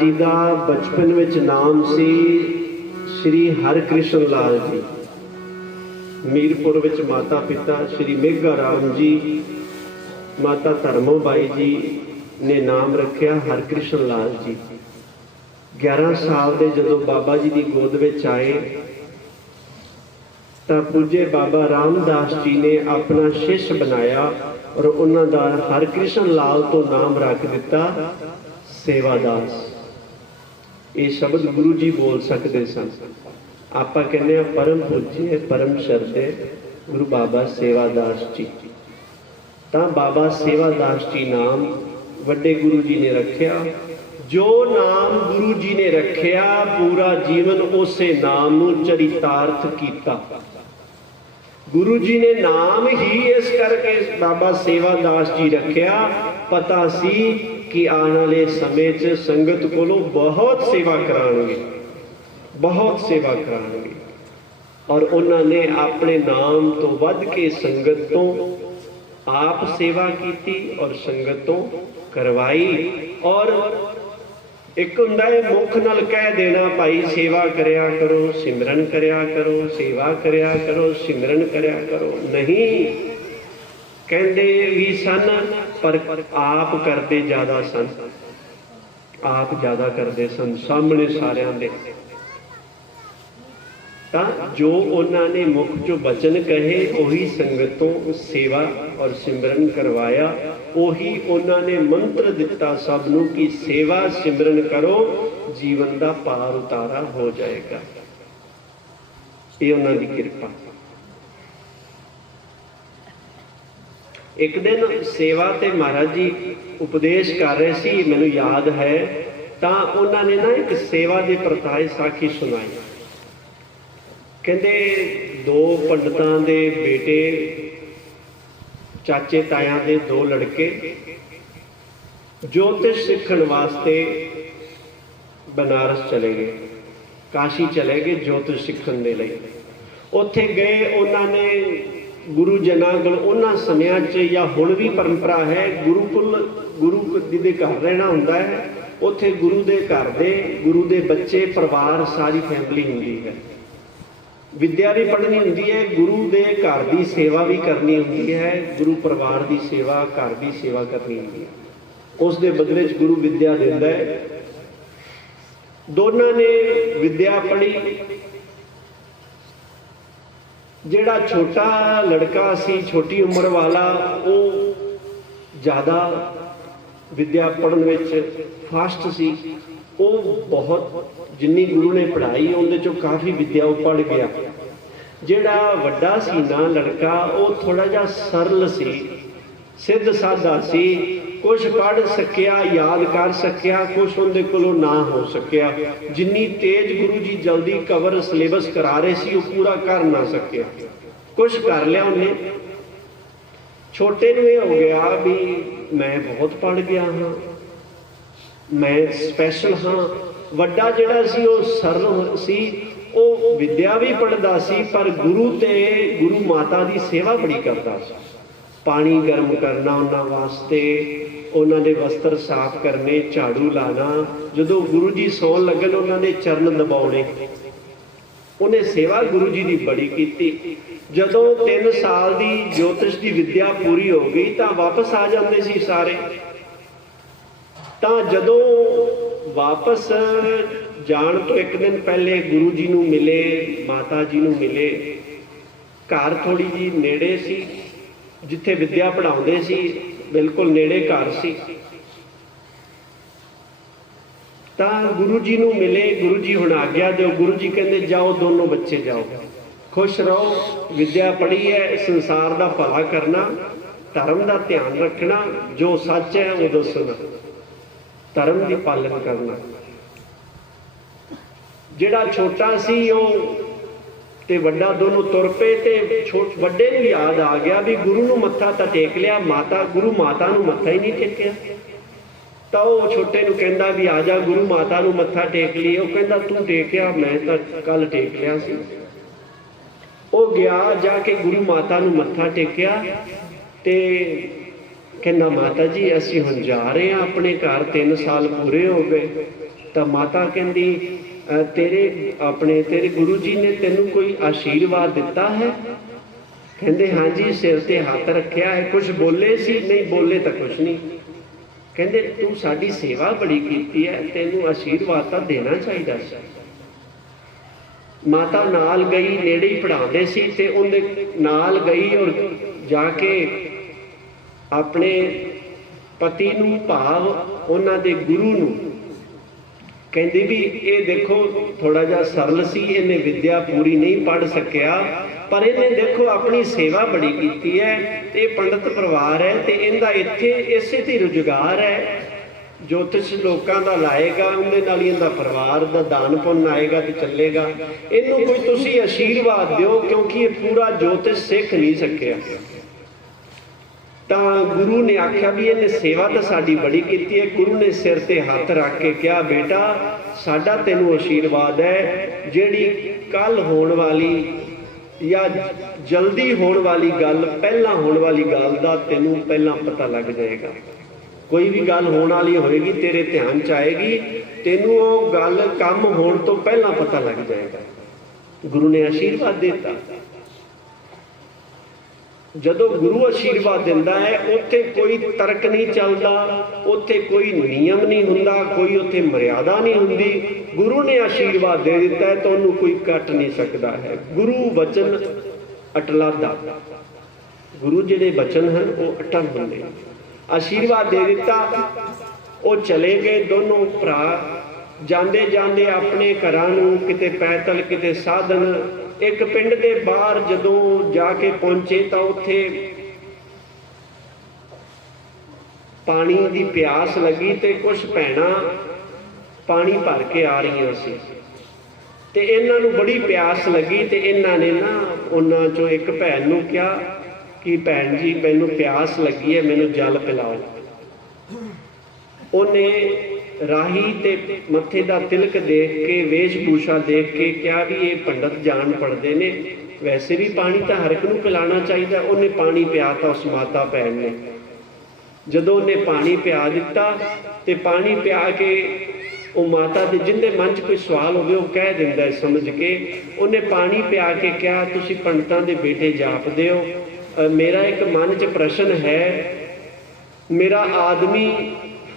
ਜੀ ਦਾ ਬਚਪਨ ਵਿੱਚ ਨਾਮ ਸੀ ਸ੍ਰੀ ਹਰਕ੍ਰਿਸ਼ਨ ਲਾਲ ਜੀ। ਮੀਰਪੁਰ ਵਿੱਚ ਮਾਤਾ ਪਿਤਾ ਸ੍ਰੀ ਮੇਘਾ ਰਾਮ ਜੀ, ਮਾਤਾ ਧਰਮੋ ਬਾਈ ਜੀ ਨੇ ਨਾਮ ਰੱਖਿਆ ਹਰਕ੍ਰਿਸ਼ਨ ਲਾਲ ਜੀ। 11 ਸਾਲ ਦੇ ਜਦੋਂ ਬਾਬਾ ਜੀ ਦੀ ਗੋਦ ਵਿੱਚ ਆਏ, ਤਾਂ ਪੂਜੇ ਬਾਬਾ ਰਾਮਦਾਸ ਜੀ ਨੇ ਆਪਣਾ ਸ਼ਿਸ਼ ਬਣਾਇਆ ਔਰ ਉਹਨਾਂ ਦਾ ਹਰਕ੍ਰਿਸ਼ਨ ਲਾਲ ਤੋਂ ਨਾਮ ਰੱਖ ਦਿੱਤਾ ਸੇਵਾਦਾਸ। ਇਹ ਸ਼ਬਦ ਗੁਰੂ ਜੀ ਬੋਲ ਸਕਦੇ ਸਨ। ਆਪਾਂ ਕਹਿੰਦੇ ਆ ਪਰਮ ਪੂਜੇ, ਪਰਮ ਸ਼ਰਦੇ ਗੁਰੂ ਬਾਬਾ ਸੇਵਾਦਾਸ ਜੀ। ਤਾਂ ਬਾਬਾ ਸੇਵਾਦਾਸ ਜੀ ਨਾਮ ਵੱਡੇ ਗੁਰੂ ਜੀ ਨੇ ਰੱਖਿਆ। ਜੋ ਨਾਮ ਗੁਰੂ ਜੀ ਨੇ ਰੱਖਿਆ, ਪੂਰਾ ਜੀਵਨ ਉਸੇ ਨਾਮ ਨੂੰ ਚਰਿਤਾਰਥ ਕੀਤਾ। ਗੁਰੂ ਜੀ ਨੇ ਨਾਮ ਹੀ ਇਸ ਕਰਕੇ ਬਾਬਾ ਸੇਵਾਦਾਸ ਜੀ ਰੱਖਿਆ। ਪਤਾ ਸੀ ਕਿ ਆਉਣ ਵਾਲੇ ਸਮੇਂ 'ਚ ਸੰਗਤ ਕੋਲੋਂ ਬਹੁਤ ਸੇਵਾ ਕਰਾਉਣਗੇ? ਬਹੁਤ ਸੇਵਾ ਕਰਾਉਣਗੇ। ਔਰ ਉਹਨਾਂ ਨੇ ਆਪਣੇ ਨਾਮ ਤੋਂ ਵੱਧ ਕੇ ਸੰਗਤ ਤੋਂ ਆਪ ਸੇਵਾ ਕੀਤੀ ਔਰ ਸੰਗਤ ਤੋਂ ਕਰਵਾਈ। ਔਰ ਇੱਕ ਹੁੰਦਾ ਹੈ, ਮੁਖ ਨਾਲ ਕਹਿ ਦੇਣਾ, ਭਾਈ, ਸੇਵਾ ਕਰਿਆ ਕਰੋ, ਸਿਮਰਨ ਕਰਿਆ ਕਰੋ, ਸੇਵਾ ਕਰਿਆ ਕਰੋ, ਸਿਮਰਨ ਕਰਿਆ ਕਰੋ। ਨਹੀਂ। ਕਹਿੰਦੇ ਵੀ, ਸਨ ਪਰ ਆਪ ਕਰਦੇ ਜ਼ਿਆਦਾ ਸਨ। ਆਪ ਜ਼ਿਆਦਾ ਕਰਦੇ ਸਨ ਸਾਹਮਣੇ ਸਾਰਿਆਂ ਦੇ। ਤਾਂ ਜੋ ਉਹਨਾਂ ਨੇ ਮੁਖ ਚੋਂ ਬਚਨ ਕਹੇ, ਉਹੀ ਸੰਗਤੋਂ ਸੇਵਾ ਔਰ ਸਿਮਰਨ ਕਰਵਾਇਆ। ਉਹੀ ਉਹਨਾਂ ਨੇ ਮੰਤਰ ਦਿੱਤਾ ਸਭ ਨੂੰ ਕਿ ਸੇਵਾ ਸਿਮਰਨ ਕਰੋ, ਜੀਵਨ ਦਾ ਪਾਰ ਉਤਾਰਾ ਹੋ ਜਾਏਗਾ। ਇਹ ਉਹਨਾਂ ਦੀ ਕਿਰਪਾ। ਇੱਕ ਦਿਨ ਸੇਵਾ ਤੇ ਮਹਾਰਾਜ ਜੀ ਉਪਦੇਸ਼ ਕਰ ਰਹੇ ਸੀ, ਮੈਨੂੰ ਯਾਦ ਹੈ, ਤਾਂ ਉਹਨਾਂ ਨੇ ਨਾ ਇੱਕ ਸੇਵਾ ਦੇ ਪ੍ਰਤਾਏ ਸਾਖੀ ਸੁਣਾਈ। ਕਹਿੰਦੇ ਦੋ ਪੰਡਤਾਂ ਦੇ ਬੇਟੇ, ਚਾਚੇ ਤਾਇਆਂ ਦੇ ਦੋ ਲੜਕੇ ਜੋਤਿਸ਼ ਸਿੱਖਣ ਵਾਸਤੇ ਬਨਾਰਸ ਚਲੇ ਗਏ, ਕਾਸ਼ੀ ਚਲੇ ਗਏ ਜੋਤਿਸ਼ ਸਿੱਖਣ ਦੇ ਲਈ। ਉੱਥੇ ਗਏ, ਉਹਨਾਂ ਨੇ ਗੁਰੂ ਜਨਾਂ ਕੋਲ ਉਹਨਾਂ ਸਮਿਆਂ 'ਚ ਜਾਂ ਹੁਣ ਵੀ ਪਰੰਪਰਾ ਹੈ, ਗੁਰੂਕੁਲ, ਗੁਰੂ ਜੀ ਦੇ ਘਰ ਰਹਿਣਾ ਹੁੰਦਾ ਹੈ, ਉੱਥੇ ਗੁਰੂ ਦੇ ਘਰ ਦੇ, ਗੁਰੂ ਦੇ ਬੱਚੇ, ਪਰਿਵਾਰ, ਸਾਰੀ ਫੈਮਿਲੀ ਹੁੰਦੀ ਹੈ। ਵਿਦਿਆ ਵੀ ਪੜ੍ਹਨੀ ਹੁੰਦੀ ਹੈ, ਗੁਰੂ ਦੇ ਘਰ ਦੀ ਸੇਵਾ ਵੀ ਕਰਨੀ ਹੁੰਦੀ ਹੈ, ਗੁਰੂ ਪਰਿਵਾਰ ਦੀ ਸੇਵਾ, ਘਰ ਦੀ ਸੇਵਾ ਕਰਨੀ ਹੁੰਦੀ ਹੈ। ਉਸ ਦੇ ਬਦਲੇ 'ਚ ਗੁਰੂ ਵਿਦਿਆ ਦਿੰਦਾ ਹੈ। ਦੋਨਾਂ ਨੇ ਵਿਦਿਆ ਪੜ੍ਹੀ ਜਿਹੜਾ ਛੋਟਾ ਲੜਕਾ ਸੀ, ਛੋਟੀ ਉਮਰ ਵਾਲਾ, ਉਹ ਜ਼ਿਆਦਾ ਵਿਦਿਆ ਪੜਨ ਵਿੱਚ ਫਾਸਟ ਸੀ। ਉਹ ਬਹੁਤ, ਜਿੰਨੀ ਗੁਰੂ ਨੇ ਪੜ੍ਹਾਈ, ਉਹਦੇ ਚੋਂ ਕਾਫੀ ਵਿਦਿਆ ਉਹ ਪੜ ਗਿਆ। ਜਿਹੜਾ ਵੱਡਾ ਸੀ ਨਾ ਲੜਕਾ, ਉਹ ਥੋੜਾ ਜਿਹਾ ਸਰਲ ਸੀ ਸਿੱਧ ਸਾਦਾ ਸੀ ਕੁਝ ਪੜ ਸਕਿਆ, ਯਾਦ ਕਰ ਸਕਿਆ ਕੁਝ ਉਹਦੇ ਕੋਲੋਂ ਨਾ ਹੋ ਸਕਿਆ। ਜਿੰਨੀ ਤੇਜ਼ ਗੁਰੂ ਜੀ ਜਲਦੀ ਕਵਰ ਸਿਲੇਬਸ ਕਰਾ ਰਹੇ ਸੀ, ਉਹ ਪੂਰਾ ਕਰ ਨਾ ਸਕਿਆ। ਕੁਝ ਕਰ ਲਿਆ ਉਹਨੇ। ਛੋਟੇ ਨੂੰ ਇਹ ਹੋ ਗਿਆ ਵੀ ਮੈਂ ਬਹੁਤ ਪੜ ਗਿਆ ਹਾਂ। ਮੈਂ ਸਪੈਸ਼ਲ ਹਾਂ। ਵੱਡਾ ਜਿਹੜਾ ਸੀ, ਉਹ ਸਰਲ ਸੀ। ਉਹ ਵਿਦਿਆ ਵੀ ਪੜਦਾ ਸੀ, ਪਰ ਗੁਰੂ ਤੇ ਗੁਰੂ ਮਾਤਾ ਦੀ ਸੇਵਾ ਬੜੀ ਕਰਦਾ ਸੀ। ਪਾਣੀ ਗਰਮ ਕਰਨਾ ਉਹਨਾਂ ਵਾਸਤੇ ਉਹਨਾਂ ਦੇ ਵਸਤਰ ਸਾਫ਼ ਕਰਨੇ, ਝਾੜੂ ਲਾਣਾ, ਜਦੋਂ ਗੁਰੂ ਜੀ ਸੌਣ ਲੱਗਣ, ਉਹਨਾਂ ਦੇ ਚਰਨ ਦਬਾਉਣੇ। ਉਹਨੇ ਸੇਵਾ ਗੁਰੂ ਜੀ ਦੀ ਬੜੀ ਕੀਤੀ। ਜਦੋਂ 3 ਸਾਲ ਦੀ ਜੋਤਿਸ਼ ਦੀ ਵਿਦਿਆ ਪੂਰੀ ਹੋ ਗਈ, ਤਾਂ ਵਾਪਸ ਆ ਜਾਂਦੇ ਸੀ ਸਾਰੇ। ਤਾਂ ਜਦੋਂ ਵਾਪਸ ਜਾਣ ਤੋਂ ਇੱਕ ਦਿਨ ਪਹਿਲੇ ਗੁਰੂ ਜੀ ਨੂੰ ਮਿਲੇ, ਮਾਤਾ ਜੀ ਨੂੰ ਮਿਲੇ, ਘਰ ਥੋੜੀ ਜੀ ਨੇੜੇ ਸੀ, ਜਿੱਥੇ ਵਿੱਦਿਆ ਪੜਾਉਂਦੇ ਸੀ ਬਿਲਕੁਲ ਨੇੜੇ ਘਰ ਸੀ। ਤਾਂ ਗੁਰੂ ਜੀ ਨੂੰ ਮਿਲੇ, ਗੁਰੂ ਜੀ ਹੁਣ ਆਗਿਆ ਦਿਓ। ਗੁਰੂ ਜੀ ਕਹਿੰਦੇ, ਜਾਓ, ਦੋਨੋਂ ਬੱਚੇ ਜਾਓ। ਖੁਸ਼ ਰਹੋ, ਵਿਦਿਆ ਪੜ੍ਹੀ ਹੈ ਸੰਸਾਰ ਦਾ ਭਲਾ ਕਰਨਾ, ਧਰਮ ਦਾ ਧਿਆਨ ਰੱਖਣਾ, ਜੋ ਸੱਚ ਹੈ ਉਹ ਦੱਸਣਾ ਧਰਮ ਦੀ ਪਾਲਣ ਕਰਨਾ। ਜਿਹੜਾ ਛੋਟਾ ਸੀ, ਉਹ ਤੇ ਵੱਡਾ ਦੋਨੋਂ ਤੁਰ ਪਏ ਤੇ ਛੋਟ ਵੱਡੇ ਨੂੰ ਯਾਦ ਆ ਗਿਆ ਵੀ ਗੁਰੂ ਨੂੰ ਮੱਥਾ ਤਾਂ ਟੇਕ ਲਿਆ, ਮਾਤਾ, ਗੁਰੂ ਮਾਤਾ ਨੂੰ ਮੱਥਾ ਹੀ ਨਹੀਂ ਟੇਕਿਆ। ਤਾਂ ਉਹ ਛੋਟੇ ਨੂੰ ਕਹਿੰਦਾ ਵੀ ਆ ਜਾ, ਗੁਰੂ ਮਾਤਾ ਨੂੰ ਮੱਥਾ ਟੇਕ ਲਈ ਉਹ ਕਹਿੰਦਾ, ਤੂੰ ਟੇਕਿਆ, ਮੈਂ ਤਾਂ ਕੱਲ ਟੇਕ ਲਿਆ ਸੀ। ਉਹ ਗਿਆ, ਜਾ ਕੇ ਗੁਰੂ ਮਾਤਾ ਨੂੰ ਮੱਥਾ ਟੇਕਿਆ ਤੇ ਕਹਿੰਦਾ, ਮਾਤਾ ਜੀ, ਅਸੀਂ ਹੁਣ ਜਾ ਰਹੇ ਹਾਂ, ਆਪਣੇ ਘਰ 3 ਸਾਲ ਪੂਰੇ ਹੋ ਗਏ। ਤਾਂ ਮਾਤਾ ਕਹਿੰਦੀ ਤੇਰੇ, ਆਪਣੇ ਤੇਰੇ ਗੁਰੂ ਜੀ ਨੇ ਤੈਨੂੰ ਕੋਈ ਆਸ਼ੀਰਵਾਦ ਦਿੱਤਾ ਹੈ? ਕਹਿੰਦੇ ਹਾਂਜੀ ਸਿਰ ਤੇ ਹੱਥ ਰੱਖਿਆ ਹੈ। ਕੁਝ ਬੋਲੇ ਸੀ? ਨਹੀਂ, ਬੋਲੇ ਤਾਂ ਕੁਝ ਨਹੀਂ। ਕਹਿੰਦੇ, ਤੂੰ ਸਾਡੀ ਸੇਵਾ ਬੜੀ ਕੀਤੀ ਹੈ। ਤੈਨੂੰ ਆਸ਼ੀਰਵਾਦ ਤਾਂ ਦੇਣਾ ਚਾਹੀਦਾ ਸੀ। ਮਾਤਾ ਨਾਲ ਗਈ, ਨੇੜੇ ਹੀ ਪੜਾਉਂਦੇ ਸੀ ਤੇ ਉਹਦੇ ਨਾਲ ਗਈ ਔਰ ਜਾ ਕੇ ਆਪਣੇ ਪਤੀ ਨੂੰ ਭਾਵ ਉਹਨਾਂ ਦੇ ਗੁਰੂ ਨੂੰ ਕਹਿੰਦੀ ਵੀ ਇਹ ਦੇਖੋ ਥੋੜਾ ਜਿਹਾ ਸਰਲ ਸੀ, ਇਹਨੇ ਵਿਦਿਆ ਪੂਰੀ ਨਹੀਂ ਪੜ ਸਕਿਆ, ਪਰ ਇਹਨੇ ਦੇਖੋ ਆਪਣੀ ਸੇਵਾ ਬੜੀ ਕੀਤੀ ਹੈ, ਤੇ ਇਹ ਪੰਡਤ ਪਰਿਵਾਰ ਹੈ ਤੇ ਇਹਦਾ ਇੱਥੇ ਇਸੇ ਤੇ ਰੁਜ਼ਗਾਰ ਹੈ। ਜੋਤਿਸ਼ ਲੋਕਾਂ ਦਾ ਲਾਏਗਾ, ਉਹਦੇ ਨਾਲ ਹੀ ਇਹਦਾ ਪਰਿਵਾਰ ਦਾ ਦਾਨ ਪੁੰਨ ਆਏਗਾ ਤੇ ਚੱਲੇਗਾ। ਇਹਨੂੰ ਕੋਈ ਤੁਸੀਂ ਆਸ਼ੀਰਵਾਦ ਦਿਓ, ਕਿਉਂਕਿ ਇਹ ਪੂਰਾ ਜੋਤਿਸ਼ ਸਿੱਖ ਨਹੀਂ ਸਕਿਆ। ਤਾਂ ਗੁਰੂ ਨੇ ਆਖਿਆ ਵੀ ਇਹਨੇ ਸੇਵਾ ਤਾਂ ਸਾਡੀ ਬੜੀ ਕੀਤੀ ਹੈ। ਗੁਰੂ ਨੇ ਸਿਰ ਤੇ ਹੱਥ ਰੱਖ ਕੇ ਕਿਹਾ, ਬੇਟਾ, ਸਾਡਾ ਤੈਨੂੰ ਆਸ਼ੀਰਵਾਦ ਹੈ। ਜਿਹੜੀ ਕੱਲ ਹੋਣ ਵਾਲੀ ਜਾਂ ਜਲਦੀ ਹੋਣ ਵਾਲੀ ਗੱਲ, ਪਹਿਲਾਂ ਹੋਣ ਵਾਲੀ ਗੱਲ ਦਾ ਤੈਨੂੰ ਪਹਿਲਾਂ ਪਤਾ ਲੱਗ ਜਾਏਗਾ। ਕੋਈ ਵੀ ਗੱਲ ਹੋਣ ਵਾਲੀ ਹੋਏਗੀ, ਤੇਰੇ ਧਿਆਨ ਚ ਆਏਗੀ। ਤੈਨੂੰ ਉਹ ਗੱਲ ਕੰਮ ਹੋਣ ਤੋਂ ਪਹਿਲਾਂ ਪਤਾ ਲੱਗ ਜਾਏਗਾ। ਗੁਰੂ ਨੇ ਆਸ਼ੀਰਵਾਦ ਦਿੱਤਾ। ਜਦੋਂ ਗੁਰੂ ਆਸ਼ੀਰਵਾਦ ਦਿੰਦਾ ਹੈ, ਉੱਥੇ ਕੋਈ ਤਰਕ ਨਹੀਂ ਚੱਲਦਾ, ਉੱਥੇ ਕੋਈ ਨਿਯਮ ਨਹੀਂ ਹੁੰਦਾ, ਕੋਈ ਉੱਥੇ ਮਰਿਆਦਾ ਨਹੀਂ ਹੁੰਦੀ। ਗੁਰੂ ਨੇ ਆਸ਼ੀਰਵਾਦ ਦੇ ਦਿੱਤਾ ਹੈ ਤਾਂ ਕੋਈ ਕੱਟ ਨਹੀਂ ਸਕਦਾ ਹੈ। ਗੁਰੂ ਵਚਨ ਅਟਲਾਦਾ। ਗੁਰੂ ਜਿਹੜੇ ਵਚਨ ਹਨ, ਉਹ ਅਟਲ ਹੁੰਦੇ। ਆਸ਼ੀਰਵਾਦ ਦੇ ਦਿੱਤਾ, ਉਹ ਚਲੇ ਗਏ ਦੋਨੋਂ ਭਰਾ ਜਾਂਦੇ ਜਾਂਦੇ ਆਪਣੇ ਘਰਾਂ ਨੂੰ ਕਿਤੇ ਪੈਦਲ ਕਿਤੇ ਸਾਧਨ, ਇੱਕ ਪਿੰਡ ਦੇ ਬਾਹਰ ਜਦੋਂ ਜਾ ਕੇ ਪਹੁੰਚੇ ਤਾਂ ਉੱਥੇ ਪਾਣੀ ਦੀ ਪਿਆਸ ਲੱਗੀ ਤੇ ਕੁਝ ਭੈਣਾਂ ਪਾਣੀ ਭਰ ਕੇ ਆ ਰਹੀਆਂ ਸੀ। ਤੇ ਇਹਨਾਂ ਨੂੰ ਬੜੀ ਪਿਆਸ ਲੱਗੀ ਤੇ ਇਹਨਾਂ ਨੇ ਨਾ ਉਹਨਾਂ ਚੋਂ ਇੱਕ ਭੈਣ ਨੂੰ ਕਿਹਾ ਕਿ ਭੈਣ ਜੀ, ਮੈਨੂੰ ਪਿਆਸ ਲੱਗੀ ਹੈ, ਮੈਨੂੰ ਜਲ ਪਿਲਾਓ। ਉਹਨੇ ਰਾਹੀ ਤੇ ਮੱਥੇ ਦਾ ਤਿਲਕ ਦੇਖ ਕੇ, ਵੇਸ਼ਭੂਸ਼ਾ ਦੇਖ ਕੇ ਕਿਹਾ ਵੀ ਇਹ ਪੰਡਤ ਜਾਣ ਪੜਦੇ ਨੇ। ਵੈਸੇ ਵੀ ਪਾਣੀ ਤਾਂ ਹਰ ਇੱਕ ਨੂੰ ਪਿਲਾਣਾ ਚਾਹੀਦਾ, ਉਹਨੇ ਪਾਣੀ ਪਿਆਤਾ ਉਸ ਮਾਤਾ ਭੈਣ ਨੇ। ਜਦੋਂ ਉਹਨੇ ਪਾਣੀ ਪਿਆ ਦਿੱਤਾ ਤੇ ਪਾਣੀ ਪਿਆ ਕੇ ਉਹ ਮਾਤਾ ਦੇ ਜਿੰਦੇ ਮਨ 'ਚ ਕੋਈ ਸਵਾਲ ਹੋਵੇ, ਉਹ ਕਹਿ ਦਿੰਦਾ ਸਮਝ ਕੇ, ਉਹਨੇ ਪਾਣੀ ਪਿਆ ਕੇ ਕਿਹਾ, ਤੁਸੀਂ ਪੰਡਤਾਂ ਦੇ ਬੇਟੇ ਜਾਪਦੇ ਹੋ। ਮੇਰਾ ਇੱਕ ਮਨ 'ਚ ਪ੍ਰਸ਼ਨ ਹੈ, ਮੇਰਾ ਆਦਮੀ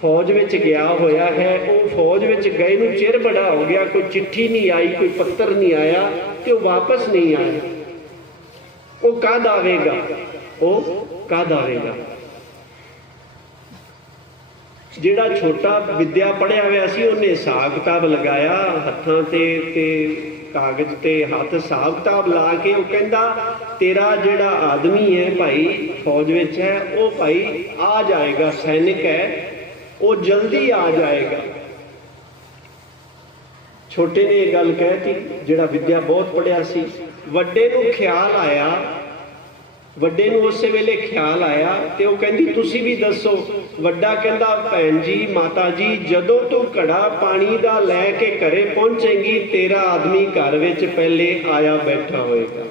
ਫੌਜ ਵਿੱਚ ਗਿਆ ਹੋਇਆ ਹੈ। ਉਹ ਫੌਜ ਵਿੱਚ ਗਏ ਨੂੰ ਚਿਰ ਬੜਾ ਹੋ ਗਿਆ। ਕੋਈ ਚਿੱਠੀ ਨਹੀਂ ਆਈ, ਕੋਈ ਪੱਤਰ ਨਹੀਂ ਆਇਆ ਤੇ ਉਹ ਵਾਪਸ ਨਹੀਂ ਆਇਆ। ਉਹ ਕਦ ਆਵੇਗਾ? ਉਹ ਕਦ ਆਵੇਗਾ? ਜਿਹੜਾ ਛੋਟਾ ਵਿਦਿਆ ਪੜਿਆ ਹੋਇਆ ਸੀ, ਉਹਨੇ ਹਿਸਾਬ ਕਿਤਾਬ ਲਗਾਇਆ, ਹੱਥਾਂ ਤੇ ਤੇ ਕਾਗਜ਼ ਤੇ ਹੱਥ ਹਿਸਾਬ ਕਿਤਾਬ ਲਾ ਕੇ ਉਹ ਕਹਿੰਦਾ, ਤੇਰਾ ਜਿਹੜਾ ਆਦਮੀ ਹੈ ਭਾਈ, ਫੌਜ ਵਿੱਚ ਹੈ, ਉਹ ਭਾਈ ਆ ਜਾਏਗਾ, ਸੈਨਿਕ ਹੈ ਉਹ ਜਲਦੀ ਆ ਜਾਏਗਾ। ਛੋਟੇ ਨੇ ਇਹ ਗੱਲ ਕਹਿਤੀ, ਜਿਹੜਾ ਵਿਦਿਆ ਬਹੁਤ ਪੜਿਆ ਸੀ। ਵੱਡੇ ਨੂੰ ਖਿਆਲ ਆਇਆ। ਵੱਡੇ ਨੂੰ ਉਸੇ ਵੇਲੇ ਖਿਆਲ ਆਇਆ ਤੇ ਉਹ ਕਹਿੰਦੀ, ਤੁਸੀਂ ਵੀ ਦੱਸੋ। ਵੱਡਾ ਕਹਿੰਦਾ, ਭੈਣ ਜੀ, ਮਾਤਾ ਜੀ, ਜਦੋਂ ਤੂੰ ਘੜਾ ਪਾਣੀ ਦਾ ਲੈ ਕੇ ਘਰੇ ਪਹੁੰਚੇਗੀ, ਤੇਰਾ ਆਦਮੀ ਘਰ ਵਿੱਚ ਪਹਿਲੇ ਆਇਆ ਬੈਠਾ ਹੋਏਗਾ।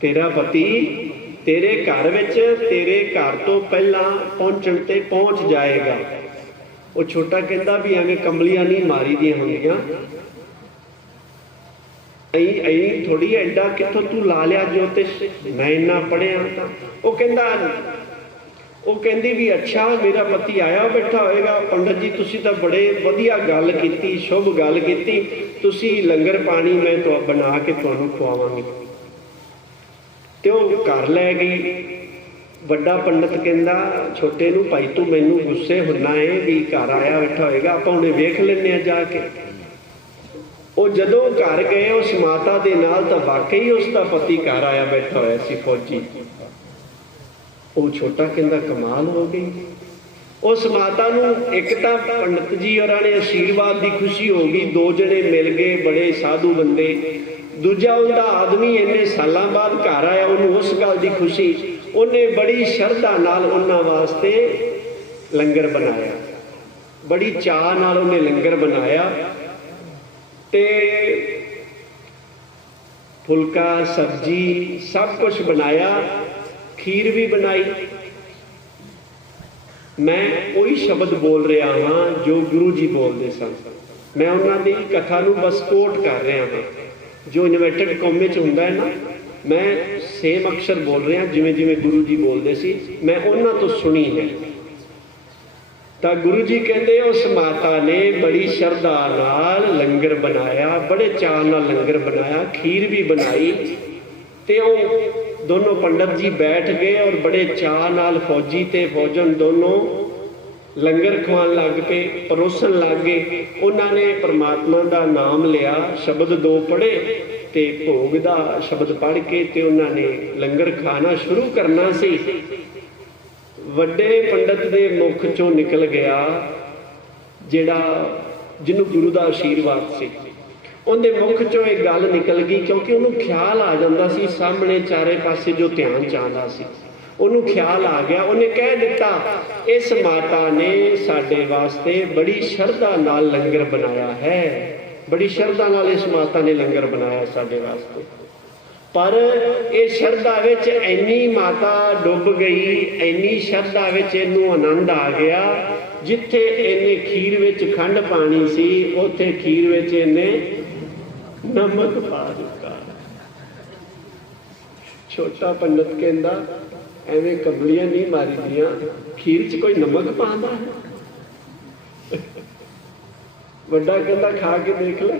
ਤੇਰਾ ਪਤੀ ਤੇਰੇ ਘਰ ਵਿੱਚ ਤੇਰੇ ਘਰ ਤੋਂ ਪਹਿਲਾਂ ਪਹੁੰਚਣ ਤੇ ਪਹੁੰਚ ਜਾਏਗਾ। ਉਹ ਛੋਟਾ ਕਹਿੰਦਾ ਵੀ ਐਵੇਂ ਕੰਬਲੀਆਂ ਨਹੀਂ ਮਾਰੀ ਦੀਆਂ ਹੁੰਦੀਆਂ ਐਂ ਐਂ ਥੋੜੀ ਐਡਾ ਕਿੱਥੋਂ ਤੂੰ ਲਾ ਲਿਆ ਜੋਤਿਸ਼ ਮੈਂ ਇੰਨਾ ਪੜਿਆ ਉਹ ਕਹਿੰਦਾ, ਉਹ ਕਹਿੰਦੀ ਵੀ ਅੱਛਾ, ਮੇਰਾ ਪਤੀ ਆਇਆ ਬੈਠਾ ਹੋਏਗਾ। ਪੰਡਤ ਜੀ, ਤੁਸੀਂ ਤਾਂ ਬੜੇ ਵਧੀਆ ਗੱਲ ਕੀਤੀ, ਸ਼ੁਭ ਗੱਲ ਕੀਤੀ। ਤੁਸੀਂ ਲੰਗਰ ਪਾਣੀ ਮੈਂ ਤੁਹਾ ਬਣਾ ਕੇ ਤੁਹਾਨੂੰ ਖਵਾਵਾਂਗੀ। ਤੇ ਉਹ ਘਰ ਲੈ ਗਈ। ਵੱਡਾ ਪੰਡਤ ਕਹਿੰਦਾ, ਛੋਟੇ ਨੂੰ ਭਾਈ, ਤੂੰ ਮੈਨੂੰ ਗੁੱਸੇ ਹੁੰਨਾ ਏ ਵੀ ਘਰ ਆਇਆ ਬੈਠਾ ਹੋਏਗਾ, ਆਪਾਂ ਉਹਨੇ ਵੇਖ ਲੈਨੇ ਆ ਜਾ ਕੇ। ਉਹ ਜਦੋਂ ਘਰ ਗਏ, ਉਸ ਮਾਤਾ ਦੇ ਨਾਲ ਤਾਂ ਵਾਕਈ ਉਸ ਦਾ ਪਤੀ ਘਰ ਆਇਆ ਬੈਠਾ ਹੋਇਆ ਸੀ ਫੌਜੀ। ਉਹ ਛੋਟਾ ਕਹਿੰਦਾ, ਕਮਾਲ ਹੋ ਗਈ। ਉਸ ਮਾਤਾ ਨੂੰ ਇੱਕ ਤਾਂ ਪੰਡਤ ਜੀ ਹੋਰਾਂ ਨੇ ਆਸ਼ੀਰਵਾਦ ਦੀ ਖੁਸ਼ੀ ਹੋ ਗਈ, ਦੋ ਜਣੇ ਮਿਲ ਗਏ, ਬੜੇ ਸਾਧੂ ਬੰਦੇ। ਦੂਜਾ ਉਹਦਾ ਆਦਮੀ ਇੰਨੇ ਸਾਲਾਂ ਬਾਅਦ ਘਰ ਆਇਆ, ਉਹਨੂੰ ਉਸ ਗੱਲ ਦੀ ਖੁਸ਼ੀ, ਉਹਨੇ ਬੜੀ ਸ਼ਰਧਾ ਨਾਲ ਉਹਨਾਂ ਵਾਸਤੇ ਲੰਗਰ ਬਣਾਇਆ। ਬੜੀ ਚਾਹ ਨਾਲ ਉਹਨੇ ਲੰਗਰ ਬਣਾਇਆ ਤੇ ਫੁਲਕਾ, ਸਬਜੀ ਸਭ ਕੁਝ ਬਣਾਇਆ, ਖੀਰ ਵੀ ਬਣਾਈ। ਮੈਂ ਉਹੀ ਸ਼ਬਦ ਬੋਲ ਰਿਹਾ ਹਾਂ ਜੋ ਗੁਰੂ ਜੀ ਬੋਲਦੇ ਸਨ। ਮੈਂ ਉਹਨਾਂ ਦੀ ਕਥਾ ਨੂੰ ਬਸ ਕੋਟ ਕਰ ਰਿਹਾ ਹਾਂ। ਜੋ ਇਨਵਰਟਡ ਕੌਮੇ ਚ ਹੁੰਦਾ ਹੈ ਨਾ, ਮੈਂ ਸੇਮ ਅਕਸ਼ਰ ਬੋਲ ਰਿਹਾ, ਜਿਵੇਂ ਜਿਵੇਂ ਗੁਰੂ ਜੀ ਬੋਲਦੇ ਸੀ, ਮੈਂ ਉਹਨਾਂ ਤੋਂ ਸੁਣੀ ਹੈ। ਤਾਂ ਗੁਰੂ ਜੀ ਕਹਿੰਦੇ, ਉਸ ਮਾਤਾ ਨੇ ਬੜੀ ਸ਼ਰਧਾ ਨਾਲ ਲੰਗਰ ਬਣਾਇਆ, ਬੜੇ ਚਾਅ ਨਾਲ ਲੰਗਰ ਬਣਾਇਆ, ਖੀਰ ਵੀ ਬਣਾਈ, ਤੇ ਉਹ ਦੋਨੋਂ ਪੰਡਤ ਜੀ ਬੈਠ ਗਏ ਔਰ ਬੜੇ ਚਾਅ ਨਾਲ ਫੌਜੀ ਤੇ ਫੌਜਨ ਦੋਨੋਂ ਲੰਗਰ ਖਵਾਉਣ ਲੱਗ ਪਏ ਪਰੋਸਣ ਲੱਗ ਗਏ। ਉਹਨਾਂ ਨੇ ਪ੍ਰਮਾਤਮਾ ਦਾ ਨਾਮ ਲਿਆ, ਸ਼ਬਦ ਦੋ ਪੜ੍ਹੇ ਤੇ ਭੋਗ ਦਾ ਸ਼ਬਦ ਪੜ੍ਹ ਕੇ ਤੇ ਉਹਨਾਂ ਨੇ ਲੰਗਰ ਖਾਣਾ ਸ਼ੁਰੂ ਕਰਨਾ ਸੀ। ਵੱਡੇ ਪੰਡਤ ਦੇ ਮੁਖ ਚੋਂ ਨਿਕਲ ਗਿਆ, ਜਿਹੜਾ ਜਿਹਨੂੰ ਗੁਰੂ ਦਾ ਆਸ਼ੀਰਵਾਦ ਸੀ। ਉਹਦੇ ਮੁਖ ਚੋਂ ਇਹ ਗੱਲ ਨਿਕਲ ਗਈ ਕਿਉਂਕਿ ਉਹਨੂੰ ਖਿਆਲ ਆ ਜਾਂਦਾ ਸੀ, ਸਾਹਮਣੇ ਚਾਰੇ ਪਾਸੇ ਜੋ ਧਿਆਨ ਚਾਹੁੰਦਾ ਸੀ। ਉਹਨੂੰ ਖਿਆਲ ਆ ਗਿਆ, ਉਹਨੇ ਕਹਿ ਦਿੱਤਾ, ਇਸ ਮਾਤਾ ਨੇ ਸਾਡੇ ਵਾਸਤੇ ਬੜੀ ਸ਼ਰਧਾ ਨਾਲ ਲੰਗਰ ਬਣਾਇਆ ਹੈ। ਬੜੀ ਸ਼ਰਧਾ ਨਾਲ ਇਸ ਮਾਤਾ ਨੇ ਲੰਗਰ ਬਣਾਇਆ ਸਾਡੇ ਵਾਸਤੇ। ਪਰ ਇਹ ਸ਼ਰਧਾ ਵਿੱਚ ਇੰਨੀ ਮਾਤਾ ਡੁੱਬ ਗਈ, ਇੰਨੀ ਸ਼ਰਧਾ ਵਿੱਚ ਇਹਨੂੰ ਆਨੰਦ ਆ ਗਿਆ, ਜਿੱਥੇ ਇਹਨੇ ਖੀਰ ਵਿੱਚ ਖੰਡ ਪਾਣੀ ਸੀ, ਉੱਥੇ ਖੀਰ ਵਿੱਚ ਇਹਨੇ ਨਮਕ ਪਾ ਦਿੱਤਾ। ਛੋਟਾ ਪੰਡਤ ਕਹਿੰਦਾ ਐਵੇਂ ਕਬਲੀਆਂ ਨਹੀਂ ਮਾਰੀਦੀਆਂ ਖੀਰ 'ਚ ਕੋਈ ਨਮਕ ਪਾਉਂਦਾ? ਹੈ ਵੱਡਾ ਕਹਿੰਦਾ, ਖਾ ਕੇ ਦੇਖ ਲੈ।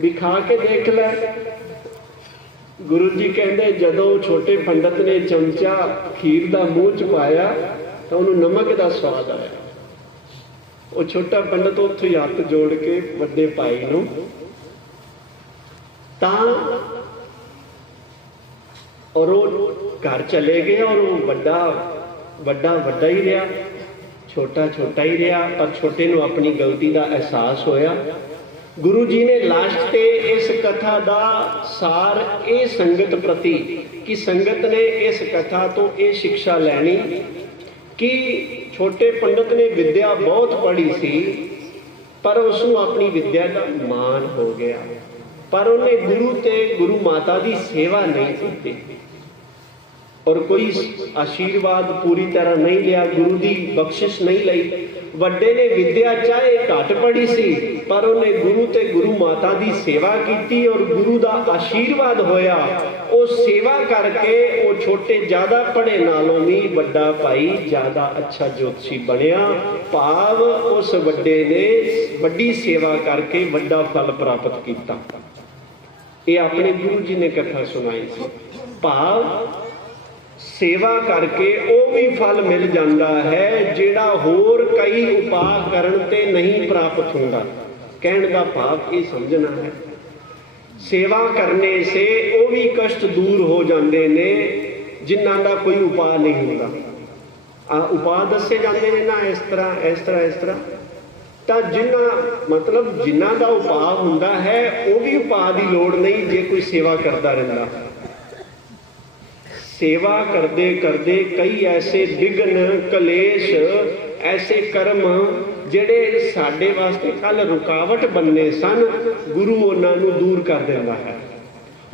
ਵੀ ਖਾ ਕੇ ਦੇਖ ਲੈ। ਗੁਰੂ ਜੀ ਕਹਿੰਦੇ, ਜਦੋਂ ਛੋਟੇ ਪੰਡਤ ਨੇ ਚਮਚਾ ਖੀਰ ਦਾ ਮੂੰਹ ਚ ਪਾਇਆ, ਤਾਂ ਉਹਨੂੰ ਨਮਕ ਦਾ ਸਵਾਦ ਆਇਆ। ਉਹ ਛੋਟਾ ਪੰਡਤ ਉੱਥੇ ਹੀ ਹੱਥ ਜੋੜ ਕੇ ਵੱਡੇ ਭਾਈ ਨੂੰ, ਤਾਂ ਔਰ ਉਹ ਘਰ ਚਲੇ ਗਏ ਔਰ ਉਹ ਵੱਡਾ ਵੱਡਾ ਵੱਡਾ ਹੀ ਰਿਹਾ। ਛੋਟਾ ਛੋਟਾ ਹੀ ਰਿਹਾ, ਪਰ ਛੋਟੇ ਨੂੰ ਆਪਣੀ ਗਲਤੀ ਦਾ ਅਹਿਸਾਸ ਹੋਇਆ। ਗੁਰੂ ਜੀ ਨੇ ਲਾਸਟ ਤੇ ਇਸ ਕਥਾ ਦਾ ਸਾਰ, ਇਹ ਸੰਗਤ ਪ੍ਰਤੀ ਕਿ ਸੰਗਤ ਨੇ ਇਸ ਕਥਾ ਤੋਂ ਇਹ ਸਿੱਖਿਆ ਲੈਣੀ ਕਿ ਛੋਟੇ ਪੰਡਤ ਨੇ ਵਿਦਿਆ ਬਹੁਤ ਪੜ੍ਹੀ ਸੀ, ਪਰ ਉਸ ਨੂੰ ਆਪਣੀ ਵਿਦਿਆ ਦਾ ਮਾਣ ਹੋ ਗਿਆ। ਪਰ ਉਹਨੇ ਗੁਰੂ ਤੇ ਗੁਰੂ ਮਾਤਾ ਦੀ ਸੇਵਾ ਨਹੀਂ ਕੀਤੀ। ਔਰ ਕੋਈ ਆਸ਼ੀਰਵਾਦ ਪੂਰੀ ਤਰ੍ਹਾਂ ਨਹੀਂ ਲਿਆ, ਗੁਰੂ ਦੀ ਬਖਸ਼ਿਸ਼ ਨਹੀਂ ਲਈ। ਵੱਡੇ ਨੇ ਵਿਦਿਆ ਚਾਹੇ ਘੱਟ ਪੜ੍ਹੀ ਸੀ, ਪਰ ਉਹਨੇ ਗੁਰੂ ਤੇ ਗੁਰੂ ਮਾਤਾ ਦੀ ਸੇਵਾ ਕੀਤੀ ਔਰ ਗੁਰੂ ਦਾ ਆਸ਼ੀਰਵਾਦ ਹੋਇਆ। ਉਹ ਸੇਵਾ ਕਰਕੇ ਉਹ ਛੋਟੇ ਜ਼ਿਆਦਾ ਪੜ੍ਹੇ ਨਾਲੋਂ ਵੀ ਵੱਡਾ ਭਾਈ ਜ਼ਿਆਦਾ ਅੱਛਾ ਜੋਤਸ਼ੀ ਬਣਿਆ। ਭਾਵ ਉਸ ਵੱਡੇ ਨੇ ਵੱਡੀ ਸੇਵਾ ਕਰਕੇ ਵੱਡਾ ਫਲ ਪ੍ਰਾਪਤ ਕੀਤਾ। ਇਹ ਆਪਣੇ ਗੁਰੂ ਜੀ ਨੇ ਕਥਾ ਸੁਣਾਈ ਸੀ। ਭਾਵ ਸੇਵਾ ਕਰਕੇ ਉਹ ਵੀ ਫਲ ਮਿਲ ਜਾਂਦਾ ਹੈ, ਜਿਹੜਾ ਹੋਰ ਕਈ ਉਪਾਅ ਕਰਨ ਤੇ ਨਹੀਂ ਪ੍ਰਾਪਤ ਹੁੰਦਾ। ਕਹਿਣ ਦਾ ਭਾਵ ਇਹ ਸਮਝਣਾ ਹੈ। ਸੇਵਾ ਕਰਨੇ ਸੇ ਉਹ ਵੀ ਕਸ਼ਟ ਦੂਰ ਹੋ ਜਾਂਦੇ ਨੇ, ਜਿਨ੍ਹਾਂ ਦਾ ਕੋਈ ਉਪਾਅ ਨਹੀਂ ਹੁੰਦਾ। ਆ ਉਪਾਅ ਦੱਸੇ ਜਾਂਦੇ ਨੇ ਨਾ ਇਸ ਤਰ੍ਹਾਂ ਇਸ ਤਰ੍ਹਾਂ ਇਸ ਤਰ੍ਹਾਂ। ਤਾਂ ਜਿਨ੍ਹਾਂ, ਮਤਲਬ ਜਿਨ੍ਹਾਂ ਦਾ ਉਪਾਅ ਹੁੰਦਾ ਹੈ, ਉਹ ਵੀ ਉਪਾਅ ਦੀ ਲੋੜ ਨਹੀਂ ਜੇ ਕੋਈ ਸੇਵਾ ਕਰਦਾ ਰਹਿੰਦਾ। ਸੇਵਾ ਕਰਦੇ ਕਰਦੇ ਕਈ ਐਸੇ ਵਿਗਨ ਕਲੇਸ਼, ਐਸੇ ਕਰਮ ਜਿਹੜੇ ਸਾਡੇ ਵਾਸਤੇ ਕੱਲ ਰੁਕਾਵਟ ਬੰਨੇ ਸਨ, ਗੁਰੂ ਉਹਨਾਂ ਨੂੰ ਦੂਰ ਕਰ ਦਿੰਦਾ ਹੈ।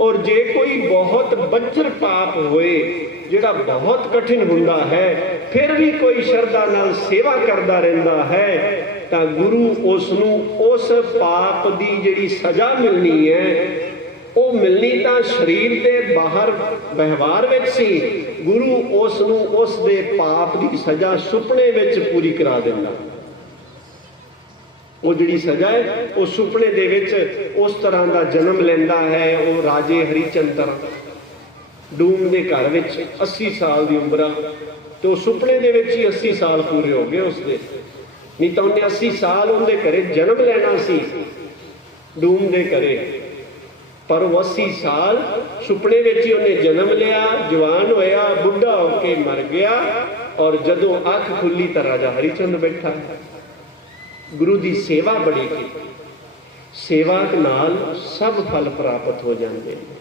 ਔਰ ਜੇ ਕੋਈ ਬਹੁਤ ਬੱਜਰ ਪਾਪ ਹੋਏ, ਜਿਹੜਾ ਬਹੁਤ ਕਠਿਨ ਹੁੰਦਾ ਹੈ, ਫਿਰ ਵੀ ਕੋਈ ਸ਼ਰਧਾ ਨਾਲ ਸੇਵਾ ਕਰਦਾ ਰਹਿੰਦਾ ਹੈ, ਤਾਂ ਗੁਰੂ ਉਸ ਨੂੰ ਉਸ ਪਾਪ ਦੀ ਜਿਹੜੀ ਸਜ਼ਾ ਮਿਲਣੀ ਹੈ ਮਿਲਣੀ ਤਾਂ ਸਰੀਰ ਦੇ ਬਾਹਰ ਵਿਵਹਾਰ ਵਿੱਚ ਸੀ, ਗੁਰੂ ਉਸ ਨੂੰ ਉਸ ਦੇ ਪਾਪ ਦੀ ਸਜ਼ਾ ਸੁਪਨੇ ਵਿੱਚ ਪੂਰੀ ਕਰਾ ਦਿੰਦਾ। ਉਹ ਜਿਹੜੀ ਸਜ਼ਾ ਹੈ, ਉਹ ਸੁਪਨੇ ਦੇ ਵਿੱਚ ਉਸ ਤਰ੍ਹਾਂ ਦਾ ਜਨਮ ਲੈਂਦਾ ਹੈ, ਉਹ ਰਾਜੇ ਹਰੀਚੰਦਰ ਡੂਮ ਦੇ ਘਰ ਵਿੱਚ 80 ਸਾਲ ਦੀ ਉਮਰ ਆ ਤੇ ਉਹ ਸੁਪਨੇ ਦੇ ਵਿੱਚ ਹੀ 80 ਸਾਲ ਪੂਰੇ ਹੋ ਗਏ ਉਸਦੇ। ਨਹੀਂ ਤਾਂ ਉਹਨੇ 80 ਸਾਲ ਉਹਦੇ ਘਰੇ ਜਨਮ ਲੈਣਾ ਸੀ ਡੂਮ ਦੇ ਘਰੇ। ਪਰ ਉਹ 80 ਸਾਲ ਸੁਪਨੇ ਵਿੱਚ ਹੀ ਉਹਨੇ ਜਨਮ ਲਿਆ, ਜਵਾਨ ਹੋਇਆ, ਬੁੱਢਾ ਹੋ ਕੇ ਮਰ ਗਿਆ ਔਰ ਜਦੋਂ ਅੱਖ ਖੁੱਲੀ ਤਾਂ ਰਾਜਾ ਹਰੀਚੰਦ ਬੈਠਾ। ਗੁਰੂ ਦੀ ਸੇਵਾ ਬੜੀ ਕੀਤੀ। ਸੇਵਾ ਨਾਲ ਸਭ ਫਲ ਪ੍ਰਾਪਤ ਹੋ ਜਾਂਦੇ ਨੇ।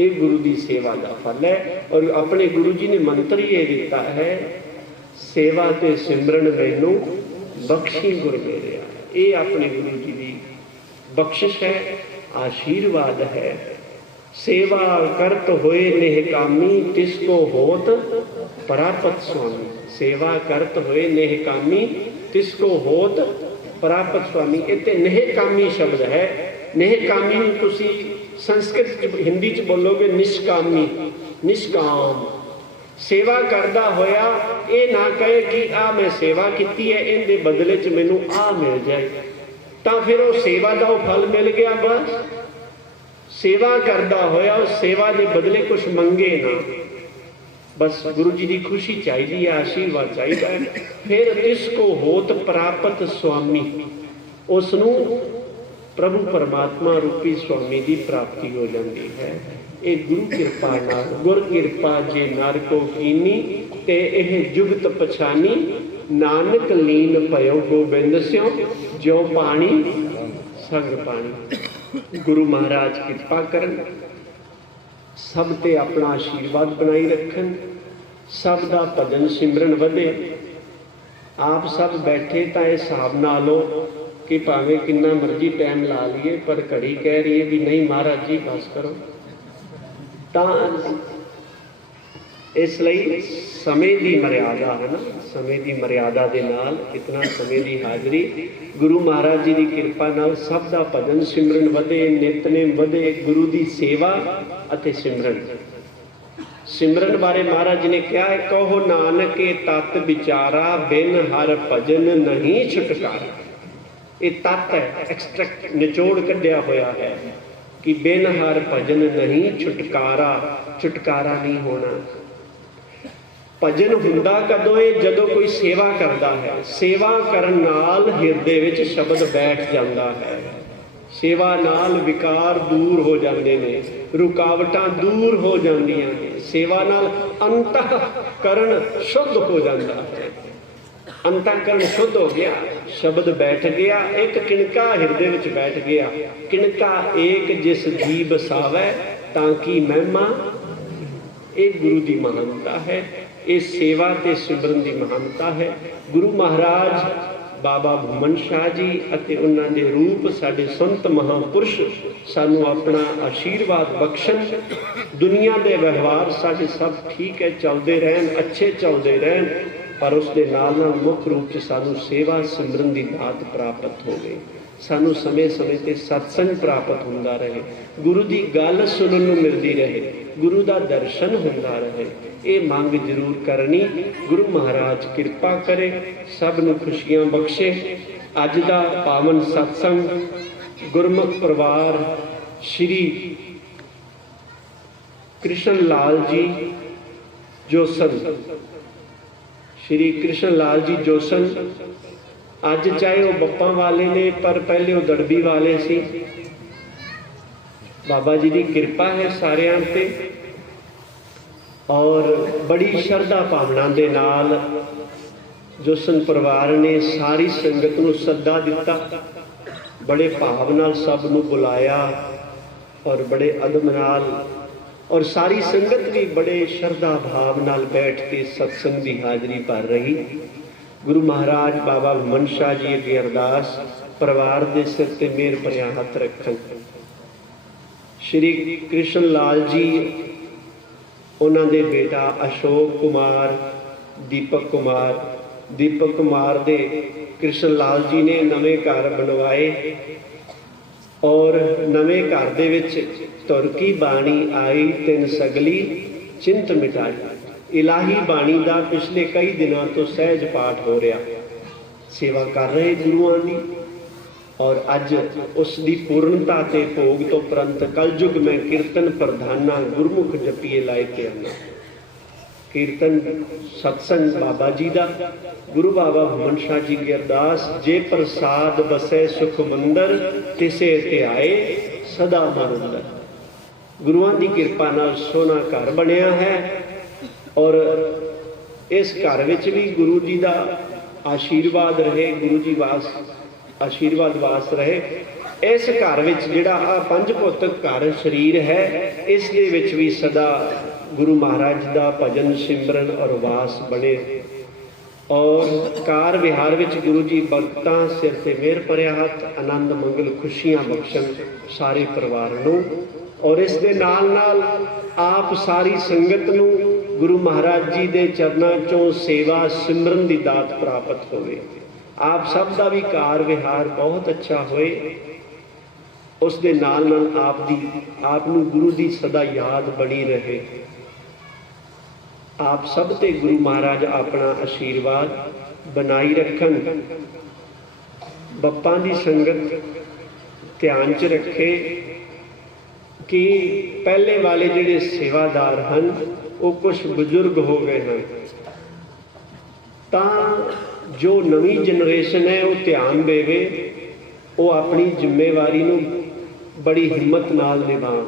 ਇਹ ਗੁਰੂ ਦੀ ਸੇਵਾ ਦਾ ਫਲ ਹੈ ਔਰ ਆਪਣੇ ਗੁਰੂ ਜੀ ਨੇ ਮੰਤਰ ਹੀ ਇਹ ਦਿੱਤਾ ਹੈ, ਸੇਵਾ ਤੇ ਸਿਮਰਨ ਮੈਨੂੰ, ਬਖਸ਼ੀ ਗੁਰ ਮੇਰਿਆ ਇਹ ਆਪਣੇ ਗੁਰੂ ਜੀ ਦੀ ਬਖਸ਼ਿਸ਼ ਹੈ। ਆਸ਼ੀਰਵਾਦ ਹੈ। ਸੇਵਾ ਕਰਤ ਹੋਏ ਨਹਿ ਤਿਸ ਕੋ ਹੋਤ ਪ੍ਰਾਪਤ ਸੁਆਮੀ। ਸੇਵਾ ਕਰਤ ਹੋਏ ਨਹਿ ਕਾਮੀ, ਤਿਸ ਕੋ ਹੋਤ ਪ੍ਰਾਪਤ ਸੁਆਮੀ। ਇੱਥੇ ਨਹਿ ਸ਼ਬਦ ਹੈ। ਨਹਿ ਕਾਮੀ ਨੂੰ ਤੁਸੀਂ ਸੰਸਕ੍ਰਿਤ ਚ, ਹਿੰਦੀ ਚ ਬੋਲੋਗੇ ਨਿਸ਼ਕਾਮੀ, ਨਿਸ਼ਕਾਮ। ਸੇਵਾ ਕਰਦਾ ਹੋਇਆ ਇਹ ਨਾ ਕਹੇ ਕਿ ਆ ਮੈਂ ਸੇਵਾ ਕੀਤੀ ਹੈ, ਇਹਦੇ ਬਦਲੇ ਚ ਮੈਨੂੰ ਆ ਮਿਲ ਜਾਏ। ਤਾਂ ਫਿਰ ਉਹ ਸੇਵਾ ਦਾ ਉਹ ਫਲ ਮਿਲ ਗਿਆ ਬਸ। ਸੇਵਾ ਕਰਦਾ ਹੋਇਆ, ਉਹ ਸੇਵਾ ਦੇ ਬਦਲੇ ਕੁਝ ਮੰਗੇ ਨਾ। ਬਸ ਗੁਰੂ ਜੀ ਦੀ ਖੁਸ਼ੀ ਚਾਹੀਦੀ ਹੈ ਆਸ਼ੀਰਵਾਦ ਚਾਹੀਦਾ ਹੈ। ਫਿਰ ਇਸ ਕੋ ਹੋਤ ਪ੍ਰਾਪਤ ਸੁਆਮੀ? ਉਸ ਨੂੰ ਪ੍ਰਭੂ ਪਰਮਾਤਮਾ ਰੂਪੀ ਸੁਆਮੀ ਦੀ ਪ੍ਰਾਪਤੀ ਹੋ ਜਾਂਦੀ ਹੈ। ਇਹ ਗੁਰੂ ਕਿਰਪਾ ਨਾਲ, ਗੁਰ ਕਿਰਪਾ ਜੇ ਨਰ ਕੋ ਕੀਨੀ, ਤੇ ਇਹ ਜੁਗਤ ਪਛਾਨੀ, ਨਾਨਕ ਲੀਨ ਭਇਓ ਗੋਬਿੰਦ ਸਿਓ, ਜਿਉ ਪਾਣੀ, ਸੰਗ ਪਾਣੀ। ਗੁਰੂ ਮਹਾਰਾਜ ਕਿਰਪਾ ਕਰਨ। ਸਭ ਤੇ ਆਪਣਾ ਆਸ਼ੀਰਵਾਦ ਬਣਾਈ ਰੱਖਣ। ਸਭ ਦਾ ਭਜਨ ਸਿਮਰਨ ਵਧੇ। ਆਪ ਸਭ ਬੈਠੇ ਤਾਂ ਇਹ ਹਿਸਾਬ ਨਾਲ ਲਓ ਕਿ ਭਾਵੇਂ ਕਿੰਨਾ ਮਰਜ਼ੀ ਟਾਈਮ ਲਾ ਲਈਏ, ਪਰ ਘੜੀ ਕਹਿ ਰਹੀ ਹੈ ਵੀ ਨਹੀਂ ਮਹਾਰਾਜ ਜੀ, ਬਸ ਕਰੋ। ਤਾਂ ਇਸ ਲਈ ਸਮੇਂ ਦੀ ਮਰਿਆਦਾ ਹੈ ਨਾ, ਸਮੇਂ ਦੀ ਮਰਿਆਦਾ ਦੇ ਨਾਲ ਇਤਨਾ ਸਮੇਂ ਦੀ ਹਾਜ਼ਰੀ। ਗੁਰੂ ਮਹਾਰਾਜ ਜੀ ਦੀ ਕਿਰਪਾ ਨਾਲ ਸਭ ਦਾ ਭਜਨ ਸਿਮਰਨ ਵਧੇ, ਨਿਤਨੇਮ ਵਧੇ, ਗੁਰੂ ਦੀ ਸੇਵਾ ਅਤੇ ਸਿਮਰਨ। ਸਿਮਰਨ ਬਾਰੇ ਮਹਾਰਾਜ ਜੀ ਨੇ ਕਿਹਾ ਹੈ ਕਹੋ ਨਾਨਕੇ ਤਤ ਵਿਚਾਰਾ, ਬਿਨ ਹਰ ਭਜਨ ਨਹੀਂ ਛੁਟਕਾਰਾ। ਇਹ ਤਤ ਹੈ ਐਕਸਟ੍ਰੈਕਟ ਨਿਚੋੜ ਕੱਢਿਆ ਹੋਇਆ ਹੈ ਕਿ ਬਿਨ ਹਰ ਭਜਨ ਨਹੀਂ ਛੁਟਕਾਰਾ ਛੁਟਕਾਰਾ ਨਹੀਂ ਹੋਣਾ। ਭਜਨ ਹੁੰਦਾ ਕਦੋਂ ਇਹ ਜਦੋਂ ਕੋਈ ਸੇਵਾ ਕਰਦਾ ਹੈ। ਸੇਵਾ ਕਰਨ ਨਾਲ ਹਿਰਦੇ ਵਿੱਚ ਸ਼ਬਦ ਬੈਠ ਜਾਂਦਾ ਹੈ। ਸੇਵਾ ਨਾਲ ਵਿਕਾਰ ਦੂਰ ਹੋ ਜਾਂਦੇ ਨੇ। ਰੁਕਾਵਟਾਂ ਦੂਰ ਹੋ ਜਾਂਦੀਆਂ ਨੇ। ਸੇਵਾ ਨਾਲ ਅੰਤః ਕਰਨ ਸ਼ੁੱਧ ਹੋ ਜਾਂਦਾ ਹੈ। ਅੰਤਕਰਨ ਸ਼ੁੱਧ ਹੋ ਗਿਆ। ਸ਼ਬਦ ਬੈਠ ਗਿਆ। ਇੱਕ ਕਿਣਕਾ ਹਿਰਦੇ ਵਿੱਚ ਬੈਠ ਗਿਆ। ਕਿਣਕਾ ਏਕ ਜਿਸ ਜੀ ਬਸਾਵੇ ਤਾਂ ਕਿ ਮਹਿਮਾ? ਇਹ ਗੁਰੂ ਦੀ ਮਹਾਨਤਾ ਹੈ। ਇਹ ਸੇਵਾ ਤੇ ਸਿਮਰਨ ਦੀ ਮਹਾਨਤਾ ਹੈ। ਗੁਰੂ ਮਹਾਰਾਜ ਬਾਬਾ ਭੂਮਨ ਸ਼ਾਹ ਜੀ ਅਤੇ ਉਹਨਾਂ ਦੇ ਰੂਪ ਸਾਡੇ ਸੰਤ ਮਹਾਪੁਰਸ਼ ਸਾਨੂੰ ਆਪਣਾ ਆਸ਼ੀਰਵਾਦ ਬਖਸ਼ਣ। ਦੁਨੀਆ ਦੇ ਵਿਵਹਾਰ ਸਾਡੇ ਸਭ ਠੀਕ ਹੈ, ਚੱਲਦੇ ਰਹਿਣ, ਅੱਛੇ ਚੱਲਦੇ ਰਹਿਣ, ਪਰ ਉਸ ਦੇ ਨਾਲ ਨਾਲ ਮੁੱਖ ਰੂਪ 'ਚ ਸਾਨੂੰ ਸੇਵਾ ਸਿਮਰਨ ਦੀ ਦਾਤ ਪ੍ਰਾਪਤ ਹੋਵੇ ਸਾਨੂੰ ਸਮੇਂ-ਸਮੇਂ ਤੇ ਸਤਸੰਗ ਪ੍ਰਾਪਤ ਹੁੰਦਾ ਰਹੇ। ਗੁਰੂ ਦੀ ਗੱਲ ਸੁਣਨ ਨੂੰ ਮਿਲਦੀ ਰਹੇ। ਗੁਰੂ ਦਾ ਦਰਸ਼ਨ ਹੁੰਦਾ ਰਹੇ। ਇਹ ਮੰਗ ਜ਼ਰੂਰ ਕਰਨੀ, ਗੁਰੂ ਮਹਾਰਾਜ ਕਿਰਪਾ ਕਰੇ, ਸਭ ਨੂੰ ਖੁਸ਼ੀਆਂ ਬਖਸ਼ੇ। ਅੱਜ ਦਾ ਪਾਵਨ ਸਤਸੰਗ, ਗੁਰਮੁਖ ਪਰਿਵਾਰ ਸ਼੍ਰੀ ਕ੍ਰਿਸ਼ਨ ਲਾਲ ਜੀ ਜੋਸਨ। ਸ਼੍ਰੀ ਕ੍ਰਿਸ਼ਨ ਲਾਲ ਜੀ ਜੋਸਨ, ਅੱਜ ਚਾਹੇ ਉਹ ਬੱਪਾਂ ਵਾਲੇ ਨੇ, ਪਰ ਪਹਿਲੇ ਉਹ ਦੜਬੀ ਵਾਲੇ ਸੀ। ਬਾਬਾ ਜੀ ਦੀ ਕਿਰਪਾ ਹੈ ਸਾਰਿਆਂ ਤੇ ਔਰ ਬੜੀ ਸ਼ਰਧਾ ਭਾਵਨਾ ਦੇ ਨਾਲ ਜੋਸਨ ਪਰਿਵਾਰ ਨੇ ਸਾਰੀ ਸੰਗਤ ਨੂੰ ਸੱਦਾ ਦਿੱਤਾ, ਬੜੇ ਭਾਵ ਨਾਲ ਸਭ ਨੂੰ ਬੁਲਾਇਆ ਔਰ ਬੜੇ ਅਦਬ ਨਾਲ ਔਰ ਸਾਰੀ ਸੰਗਤ ਵੀ ਬੜੇ ਸ਼ਰਧਾ ਭਾਵ ਨਾਲ ਬੈਠ ਕੇ ਸਤਸੰਗ ਦੀ ਹਾਜ਼ਰੀ ਭਰ ਰਹੀ। ਗੁਰੂ ਮਹਾਰਾਜ ਬਾਬਾ ਮਨਸ਼ਾ ਜੀ ਦੀ ਅਰਦਾਸ ਪਰਿਵਾਰ ਦੇ ਸਿਰ ਤੇ ਮਿਹਰ ਭਰਿਆ ਹੱਥ ਰੱਖਣ। ਸ਼੍ਰੀ ਕ੍ਰਿਸ਼ਨ ਲਾਲ ਜੀ, ਉਹਨਾਂ ਦੇ ਬੇਟਾ ਅਸ਼ੋਕ ਕੁਮਾਰ, ਦੀਪਕ ਕੁਮਾਰ। ਦੀਪਕ ਕੁਮਾਰ ਦੇ ਕ੍ਰਿਸ਼ਨ ਲਾਲ ਜੀ ਨੇ ਨਵੇਂ ਘਰ ਬਣਵਾਏ ਔਰ ਨਵੇਂ ਘਰ ਦੇ ਵਿੱਚ ਤੁਰਕੀ ਬਾਣੀ ਆਈ, ਤਿੰਨ ਸਗਲੀ, ਚਿੰਤ ਮਿਟਾਈ। ਇਲਾਹੀ ਬਾਣੀ ਦਾ ਪਿਛਲੇ ਕਈ ਦਿਨਾਂ ਤੋਂ ਸਹਿਜ ਪਾਠ ਹੋ ਰਿਹਾ। ਸੇਵਾ ਕਰ ਰਹੇ ਗੁਰੂਆਂ ਦੀ ਔਰ ਅੱਜ ਉਸ ਦੀ ਪੂਰਨਤਾ ਤੇ ਭੋਗ ਤੋਂ ਪ੍ਰੰਤ ਕਲਯੁਗ ਮੈਂ ਕੀਰਤਨ ਪ੍ਰਧਾਨਾ ਗੁਰਮੁਖ ਜਪੀਏ ਲਾਇ ਕੇ ਆਨਾ ਕੀਰਤਨ ਸਤਸੰਗ ਬਾਬਾ ਜੀ ਦਾ, ਗੁਰੂ ਬਾਬਾ ਹਮਨ ਸ਼ਾਹ ਜੀ ਦੀ ਅਰਦਾਸ, ਜੇ ਪ੍ਰਸਾਦ ਬਸੈ ਸੁਖ ਮੰਦਰ, ਤਿਸੇ ਧਿਆਏ ਸਦਾ ਮਨ ਗੁਰੂਆਂ ਦੀ ਕਿਰਪਾ ਨਾਲ ਸੋਹਣਾ ਘਰ ਬਣਿਆ ਹੈ ਔਰ ਇਸ ਘਰ ਵਿੱਚ ਵੀ ਗੁਰੂ ਜੀ ਦਾ ਆਸ਼ੀਰਵਾਦ ਰਹੇ, ਗੁਰੂ ਜੀ ਵਾਸ ਆਸ਼ੀਰਵਾਦ ਵਾਸ ਰਹੇ। ਇਸ ਘਰ ਵਿੱਚ ਜਿਹੜਾ ਆ ਪੰਜ ਭੌਤਿਕ ਘਰ ਸਰੀਰ ਹੈ, ਇਸ ਦੇ ਵਿੱਚ ਵੀ ਸਦਾ ਗੁਰੂ ਮਹਾਰਾਜ ਦਾ ਭਜਨ ਸਿਮਰਨ ਔਰ ਵਾਸ ਬਣੇ। ਔਰ ਕਾਰ ਵਿਹਾਰ ਵਿੱਚ ਗੁਰੂ ਜੀ ਭਗਤਾਂ ਸਿਰ ਤੇ ਮਿਹਰ ਭਰਿਆ ਹੱਥ, ਆਨੰਦ ਮੰਗਲ ਖੁਸ਼ੀਆਂ ਬਖਸ਼ਣ ਸਾਰੇ ਪਰਿਵਾਰ ਨੂੰ। ਔਰ ਇਸ ਦੇ ਨਾਲ ਨਾਲ ਆਪ ਸਾਰੀ ਸੰਗਤ ਨੂੰ ਗੁਰੂ ਮਹਾਰਾਜ ਜੀ ਦੇ ਚਰਨਾਂ ਚੋਂ ਸੇਵਾ ਸਿਮਰਨ ਦੀ ਦਾਤ ਪ੍ਰਾਪਤ ਹੋਵੇ। ਆਪ ਸਭ ਦਾ ਵੀ ਕਾਰ ਵਿਹਾਰ ਬਹੁਤ ਅੱਛਾ ਹੋਏ। ਉਸ ਦੇ ਨਾਲ ਨਾਲ ਆਪ ਦੀ, ਆਪ ਨੂੰ ਗੁਰੂ ਦੀ ਸਦਾ ਯਾਦ ਬਣੀ ਰਹੇ। ਆਪ ਸਭ ਤੇ ਗੁਰੂ ਮਹਾਰਾਜ ਆਪਣਾ ਆਸ਼ੀਰਵਾਦ ਬਣਾਈ ਰੱਖਣ। ਬੱਪਾਂ ਦੀ ਸੰਗਤ ਧਿਆਨ 'ਚ ਰੱਖੇ ਕਿ ਪਹਿਲੇ ਵਾਲੇ ਜਿਹੜੇ ਸੇਵਾਦਾਰ ਹਨ, ਉਹ ਕੁਝ ਬਜ਼ੁਰਗ ਹੋ ਗਏ ਹਨ। ਤਾਂ ਜੋ ਨਵੀਂ ਜਨਰੇਸ਼ਨ ਹੈ, ਉਹ ਧਿਆਨ ਦੇਵੇ, ਉਹ ਆਪਣੀ ਜ਼ਿੰਮੇਵਾਰੀ ਨੂੰ ਬੜੀ ਹਿੰਮਤ ਨਾਲ ਨਿਭਾਉਣ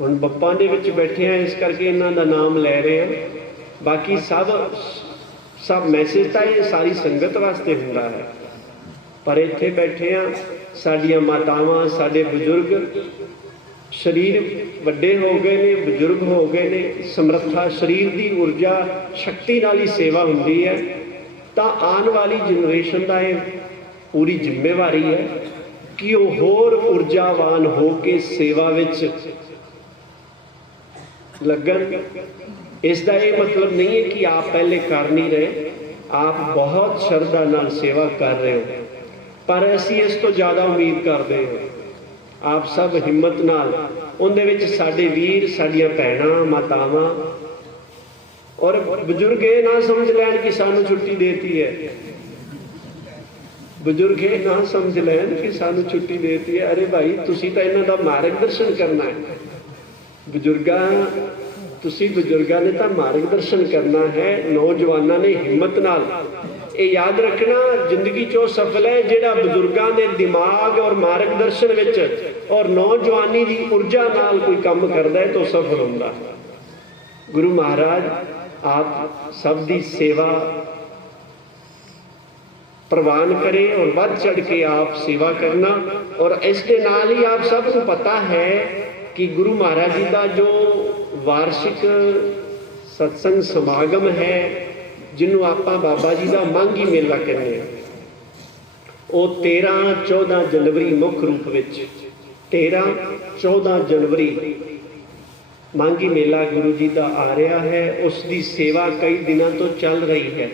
ਹੁਣ ਬੱਪਾਂ ਦੇ ਵਿੱਚ ਬੈਠੇ ਆ ਇਸ ਕਰਕੇ ਇਹਨਾਂ ਦਾ ਨਾਮ ਲੈ ਰਹੇ ਆ ਬਾਕੀ ਸਭ ਸਭ ਮੈਸੇਜ ਤਾਂ ਇਹ ਸਾਰੀ ਸੰਗਤ ਵਾਸਤੇ ਹੁੰਦਾ ਹੈ। ਪਰ ਇੱਥੇ ਬੈਠੇ ਆ ਸਾਡੀਆਂ ਮਾਤਾਵਾਂ, ਸਾਡੇ ਬਜ਼ੁਰਗ ਸਰੀਰ ਵੱਡੇ ਹੋ ਗਏ ਨੇ, ਬਜ਼ੁਰਗ ਹੋ ਗਏ ਨੇ, ਸਮਰੱਥਾ, ਸਰੀਰ ਦੀ ਊਰਜਾ, ਸ਼ਕਤੀ ਨਾਲ ਹੀ ਸੇਵਾ ਹੁੰਦੀ ਹੈ। ਤਾਂ ਆਉਣ ਵਾਲੀ ਜਨਰੇਸ਼ਨ ਦਾ ਇਹ ਪੂਰੀ ਜ਼ਿੰਮੇਵਾਰੀ ਹੈ ਕਿ ਉਹ ਹੋਰ ਊਰਜਾਵਾਨ ਹੋ ਕੇ ਸੇਵਾ ਵਿੱਚ ਲੱਗਣ। ਇਸ ਦਾ ਇਹ ਮਤਲਬ ਨਹੀਂ ਹੈ ਕਿ ਆਪ ਪਹਿਲੇ ਕਰ ਨਹੀਂ ਰਹੇ, ਆਪ ਬਹੁਤ ਸ਼ਰਧਾ ਨਾਲ ਸੇਵਾ ਕਰ ਰਹੇ ਹੋ। ਪਰ ਅਸੀਂ ਇਸ ਤੋਂ ਜ਼ਿਆਦਾ ਉਮੀਦ ਕਰਦੇ ਹਾਂ ਆਪ ਸਭ ਹਿੰਮਤ ਨਾਲ ਉਹਦੇ ਵਿੱਚ ਸਾਡੇ ਵੀਰ, ਸਾਡੀਆਂ ਭੈਣਾਂ, ਮਾਤਾਵਾਂ ਔਰ ਬਜ਼ੁਰਗ ਇਹ ਨਾ ਸਮਝ ਲੈਣ ਕਿ ਸਾਨੂੰ ਛੁੱਟੀ ਦੇਤੀ ਹੈ। ਬਜ਼ੁਰਗ ਇਹ ਨਾ ਸਮਝ ਲੈਣ ਕਿ ਸਾਨੂੰ ਛੁੱਟੀ ਦੇਤੀ ਹੈ। ਅਰੇ ਭਾਈ, ਤੁਸੀਂ ਤਾਂ ਇਹਨਾਂ ਦਾ ਮਾਰਗਦਰਸ਼ਨ ਕਰਨਾ ਹੈ। ਬਜ਼ੁਰਗਾਂ, ਤੁਸੀਂ ਬਜ਼ੁਰਗਾਂ ਨੇ ਤਾਂ ਮਾਰਗਦਰਸ਼ਨ ਕਰਨਾ ਹੈ। ਨੌਜਵਾਨਾਂ ਨੇ ਹਿੰਮਤ ਨਾਲ। ਇਹ ਯਾਦ ਰੱਖਣਾ, ਜ਼ਿੰਦਗੀ 'ਚੋਂ ਸਫਲ ਹੈ ਜਿਹੜਾ ਬਜ਼ੁਰਗਾਂ ਦੇ ਦਿਮਾਗ ਔਰ ਮਾਰਗਦਰਸ਼ਨ ਵਿੱਚ ਔਰ ਨੌਜਵਾਨੀ ਦੀ ਊਰਜਾ ਨਾਲ ਕੋਈ ਕੰਮ ਕਰਦਾ ਹੈ, ਤਾਂ ਉਹ ਸਫਲ ਹੁੰਦਾ। ਹੈ ਗੁਰੂ ਮਹਾਰਾਜ, ਆਪ ਸਭ ਦੀ ਸੇਵਾ ਪ੍ਰਵਾਨ ਕਰੇ ਔਰ ਵੱਧ ਚੜ ਕੇ ਆਪ ਸੇਵਾ ਕਰਨਾ। ਔਰ ਇਸ ਦੇ ਨਾਲ ਹੀ ਆਪ ਸਭ ਨੂੰ ਪਤਾ ਹੈ ਕਿ ਗੁਰੂ ਮਹਾਰਾਜ ਜੀ ਦਾ ਜੋ ਵਾਰਸ਼ਿਕ ਸਤਸੰਗ ਸਮਾਗਮ ਹੈ ਜਿਹਨੂੰ ਆਪਾਂ ਬਾਬਾ ਜੀ ਦਾ ਮੰਗੀ ਮੇਲਾ ਕਹਿੰਦੇ ਆ। ਉਹ 13 14 ਜਨਵਰੀ ਮੁੱਖ ਰੂਪ ਵਿੱਚ 13 14 ਜਨਵਰੀ ਮੰਗੀ ਮੇਲਾ ਗੁਰੂ ਜੀ ਦਾ ਆ ਰਿਹਾ ਹੈ, ਉਸ ਦੀ ਸੇਵਾ ਕਈ ਦਿਨਾਂ ਤੋਂ ਚੱਲ ਰਹੀ ਹੈ।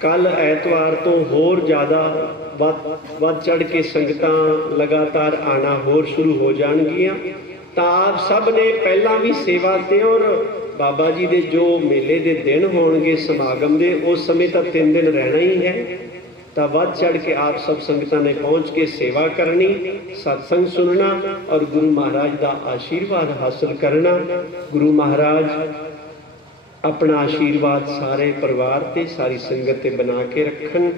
ਕੱਲ ਐਤਵਾਰ ਤੋਂ ਹੋਰ ਜ਼ਿਆਦਾ ਵੱਧ ਵੱਧ ਚੜ ਕੇ ਸੰਗਤਾਂ ਲਗਾਤਾਰ ਆਣਾ ਹੋਰ ਸ਼ੁਰੂ ਹੋ ਜਾਣਗੀਆਂ। ਤਾਂ ਆਪ ਸਭ ਨੇ ਪਹਿਲਾਂ ਵੀ ਸੇਵਾ ਤੇ ਔਰ ਬਾਬਾ ਜੀ ਦੇ ਜੋ ਮੇਲੇ ਦੇ ਦਿਨ ਹੋਣਗੇ, ਸਮਾਗਮ ਦੇ, ਉਸ ਸਮੇਂ ਤਾਂ ਤਿੰਨ ਦਿਨ ਰਹਿਣਾ ਹੀ ਹੈ। ਤਾਂ ਵੱਧ ਚੜ ਕੇ ਆਪ ਸਭ ਸੰਗਤਾਂ ਨੇ ਪਹੁੰਚ ਕੇ ਸੇਵਾ ਕਰਨੀ, ਸਤਸੰਗ ਸੁਣਨਾ ਔਰ ਗੁਰੂ ਮਹਾਰਾਜ ਦਾ ਆਸ਼ੀਰਵਾਦ ਹਾਸਲ ਕਰਨਾ। ਗੁਰੂ ਮਹਾਰਾਜ ਆਪਣਾ ਆਸ਼ੀਰਵਾਦ ਸਾਰੇ ਪਰਿਵਾਰ ਤੇ, ਸਾਰੀ ਸੰਗਤ ਤੇ ਬਣਾ ਕੇ ਰੱਖਣ।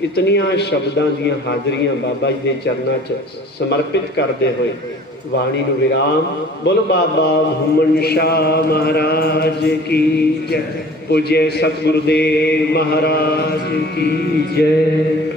ਇਤਨੀਆਂ ਸ਼ਬਦਾਂ ਦੀਆਂ ਹਾਜ਼ਰੀਆਂ ਬਾਬਾ ਜੀ ਦੇ ਚਰਨਾਂ 'ਚ ਸਮਰਪਿਤ ਕਰਦੇ ਹੋਏ ਬਾਣੀ ਨੂੰ ਵਿਰਾਮ। ਬੋਲ, ਬਾਬਾ ਭੂਮਨ ਸ਼ਾਹ ਮਹਾਰਾਜ ਕੀ ਜੈ। ਪੂਜੇ ਸਤਿਗੁਰੂਦੇਵ ਮਹਾਰਾਜ ਕੀ ਜੈ।